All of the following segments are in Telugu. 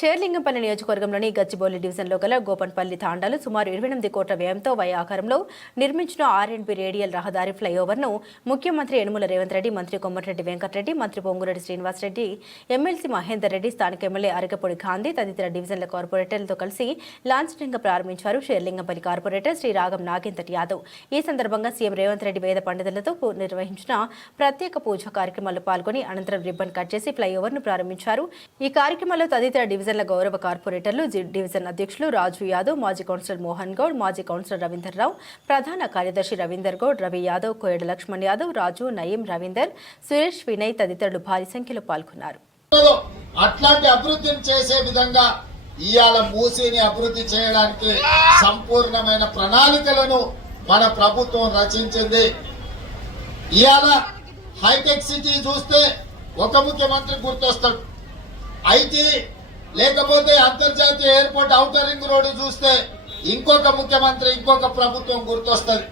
చేర్లింగంపల్లి నియోజకవర్గంలోని గచ్చిబౌలి డివిజన్లో గల గోపన్పల్లి తాండాలు సుమారు ఇరవై ఎనిమిది కోట్ల వ్యయంతో వై ఆకారంలో నిర్మించిన ఆర్ఎండ్బి రేడియల్ రహదారి ఫ్లైఓవర్ను ముఖ్యమంత్రి యనుమల రేవంత్ రెడ్డి మంత్రి కొమ్మటిరెడ్డి వెంకటరెడ్డి మంత్రి పొంగురెడ్డి శ్రీనివాసరెడ్డి ఎమ్మెల్సీ మహేందర్ రెడ్డి స్థానిక ఎమ్మెల్యే అరకపూడి గాంధీ తదితర డివిజన్ల కార్పొరేటర్లతో కలిసి లాంఛనంగా ప్రారంభించారు షేర్లింగంపల్లి కార్పొరేటర్ శ్రీ రాగం నాగేందర్ యాదవ్. ఈ సందర్భంగా సీఎం రేవంత్ రెడ్డి వేద పండితులతో నిర్వహించిన ప్రత్యేక పూజ కార్యక్రమాల్లో పాల్గొని అనంతరం రిబ్బన్ కట్ చేసి ఫ్లైఓవర్ను ప్రారంభించారు. ఈ కార్యక్రమంలో తదితర డివిజన్ డివిజన్ల గౌరవ కార్పొరేటర్లు జి- డివిజన్ అధ్యక్షులు రాజు యాదవ్ మాజీ కౌన్సిలర్ మోహన్ గౌడ్ మాజీ కౌన్సిలర్ రవీందర్ రావు ప్రధాన కార్యదర్శి రవీందర్ గౌడ్ రవి యాదవ్ కోయడ లక్ష్మణ్ యాదవ్ రాజు నయీం రవీందర్ సురేష్ వినయ్ తదితరులు భారీ సంఖ్యలో పాల్గొన్నారు. అట్లాంటి అభివృద్ధిని చేసే విధంగా ఇవాళ మూసీని అభివృద్ధి చేయడానికి సంపూర్ణమైన ప్రణాళికలను మన ప్రభుత్వం రచించింది. ఇవాళ హైటెక్ సిటీ చూస్తే ఒక ముఖ్యమంత్రి గుర్తొస్తాడు. ఐటీ లేకపోతే అంతర్జాతీయ ఎయిర్పోర్ట్ ఔటర్ రింగ్ రోడ్డు చూస్తే ఇంకొక ముఖ్యమంత్రి ఇంకొక ప్రభుత్వం గుర్తొస్తుంది.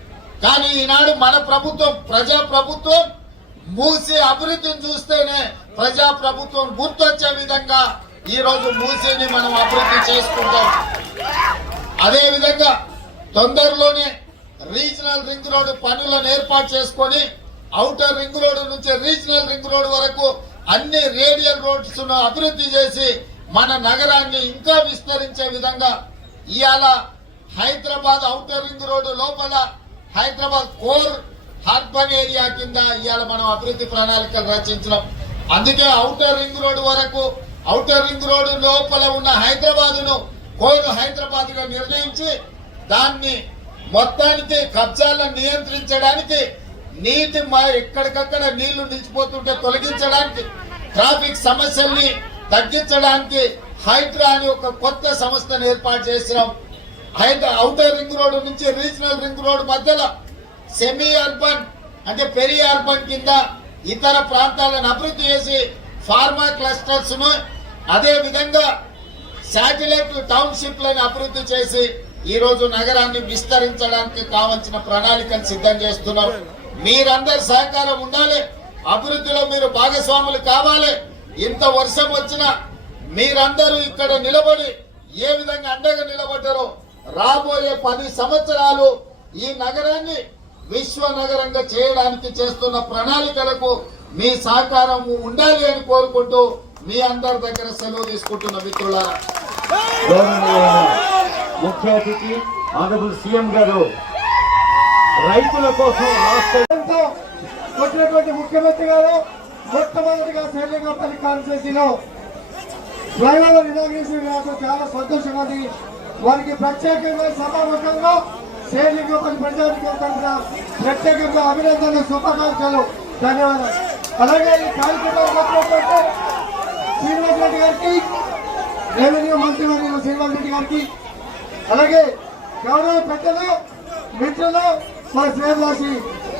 కానీ ఈనాడు మన ప్రభుత్వం ప్రజా ప్రభుత్వం మూసి అభివృద్ధిని చూస్తేనే ప్రజా ప్రభుత్వం గుర్తొచ్చే విధంగా ఈ రోజు మూసీని మనం అభివృద్ధి చేసుకుంటాం. అదే విధంగా తొందరలోనే రీజనల్ రింగ్ రోడ్డు పనులను ఏర్పాటు చేసుకొని అవుటర్ రింగ్ రోడ్డు నుంచి రీజనల్ రింగ్ రోడ్డు వరకు అన్ని రేడియల్ రోడ్స్ను అభివృద్ధి చేసి మన నగరాన్ని ఇంకా విస్తరించే విధంగా ఇవాళ హైదరాబాద్ అవుటర్ రింగ్ రోడ్డు లోపల హైదరాబాద్ కోర్ అర్బన్ ఏరియా కింద ఇవాళ మనం అభివృద్ధి ప్రణాళికలు రచించడం అందుకే అవుటర్ రింగ్ రోడ్డు వరకు అవుటర్ రింగ్ రోడ్డు లోపల ఉన్న హైదరాబాద్ను కోర్ హైదరాబాద్గా నిర్ణయించి దాన్ని మొత్తానికి కబ్జాలను నియంత్రించడానికి నీటి ఎక్కడికక్కడ నీళ్ళు నిలిచిపోతుంటే తొలగించడానికి ట్రాఫిక్ సమస్యల్ని తగ్గించడానికి హైడ్రా అని ఒక కొత్త సంస్థను ఏర్పాటు చేసినాం. హైదరా అవుటర్ రింగ్ రోడ్డు నుంచి రీజనల్ రింగ్ రోడ్డు మధ్యలో సెమీ అర్బన్ అంటే పెరి అర్బన్ కింద ఇతర ప్రాంతాలను అభివృద్ధి చేసి ఫార్మా క్లస్టర్స్ను అదే విధంగా శాటిలైట్ టౌన్షిప్లను అభివృద్ధి చేసి ఈరోజు నగరాన్ని విస్తరించడానికి కావలసిన ప్రణాళికను సిద్ధం చేస్తున్నాం. మీరందరి సహకారం ఉండాలి. అభివృద్ధిలో మీరు భాగస్వాములు కావాలి. ఇంత వర్షం వచ్చినా మీరందరూ ఇక్కడ నిలబడి ఏ విధంగా అండగా నిలబడ్డారో రాబోయే పది సంవత్సరాలు ఈ నగరాన్ని విశ్వ నగరంగా చేయడానికి చేస్తున్న ప్రణాళికలకు మీ సహకారం ఉండాలి అని కోరుకుంటూ మీ అందరి దగ్గర సెలవు తీసుకుంటున్న మిత్రులారా. గౌరవనీయులైన ముఖ్య అతిథి ఆనరబుల్ సీఎం గారు రైతుల కోసం ముఖ్యమంత్రి గారు మొట్టమొదటిగా శైలింగపల్లి కాన్స్టిట్యూన్సీలో ఫ్లైఓవర్ ఇనాగ్రేషన్ నాకు చాలా సంతోషం అది వారికి ప్రత్యేకంగా సమావేశంలో శైలింగపల్లి ప్రజానికం తరఫున ప్రత్యేకంగా అభినందనలు శుభాకాంక్షలు ధన్యవాదాలు. అలాగే ఈ కార్యక్రమం వచ్చినటువంటి శ్రీనివాస్ రెడ్డి గారికి రెవెన్యూ మంత్రి వర్యులు శ్రీనివాస్ రెడ్డి గారికి అలాగే గౌరవ పెద్దలు మిత్రులు మా శ్రేయవాసి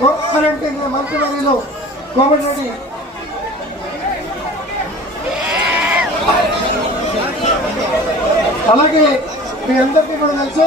మంత్రి మంత్రివర్యులు కోమటిరెడ్డి అలాగే మీ అందరికీ కూడా తెలుసు